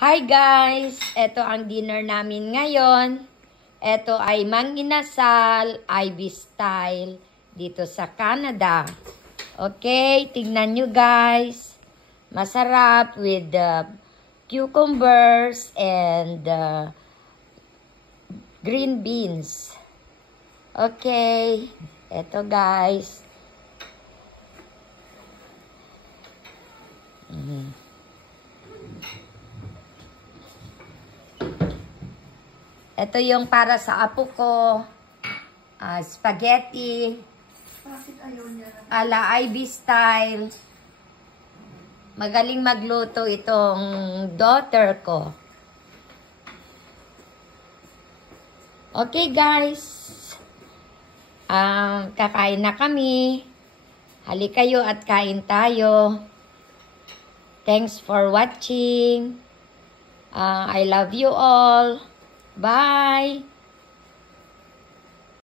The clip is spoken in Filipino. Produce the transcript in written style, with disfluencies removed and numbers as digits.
Hi guys! Ito ang dinner namin ngayon. Ito ay manginasal, IB style, dito sa Canada. Okay, tignan nyo guys. Masarap with cucumbers and green beans. Okay, ito guys. Ito yung para sa apo ko. Spaghetti. Ala IB style. Magaling magluto itong daughter ko. Okay guys. Kakain na kami. Halika kayo at kain tayo. Thanks for watching. I love you all. Bye!